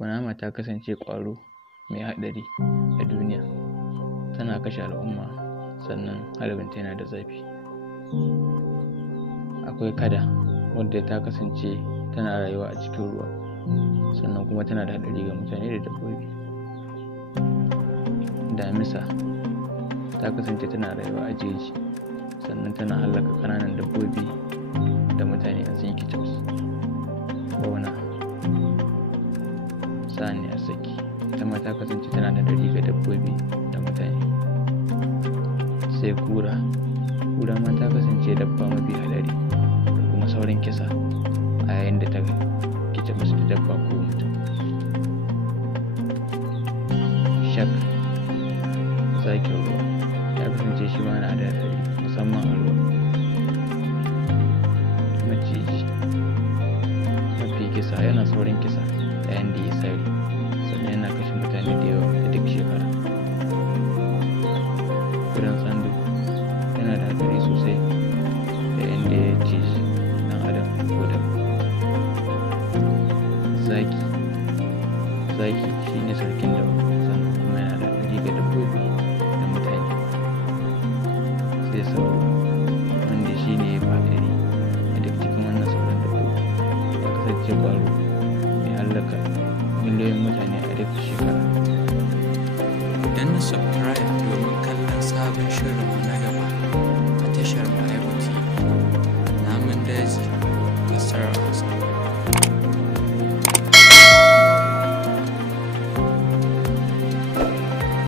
Kunama ta kasance ƙwaro mai haɗari a duniya. Tana kashe al'umma, sannan harbinta yana da zafi. Akwai kada, wadda ta kasance tana rayuwa a cikin ruwa, sannan kuma tana da haɗari ga mutane da dabbobi. Damisa ta kasance tana rayuwa a jeji, sannan tana hallaka ƙananan dabbobi da mutane a sun yi kicibis. Bauna, saniyar saki, ita ma ta kasance tana da haɗari ga dabbobi da mutane. Sai kura ma ta kasance dabba mafi haɗari da kuma saurin kisa a yayin da ta kicibis da dabba ko mutum. Shak, zakin ruwa, ya kasance shi ma na da haɗari musamman a ruwa. Maciji mafi kisa, yana saurin kisa yayin da ya sari, sannan yana kashe mutane da yawa a duk shekara. Kudan tsando yana da haɗari sosai yayin da ya ciji ɗan adam ko dabba. Zaki shi ne sarkin dawa, sannan kuma yana da haɗari ga dabbobi da mutane. Sai sauro, wanda shi ne ya fi haɗari a duk cikin wannan sauran dabbobi. Ya kasance ƙwaro mai hallaka miliyoyin mutane a duk shekara. Danna subscribe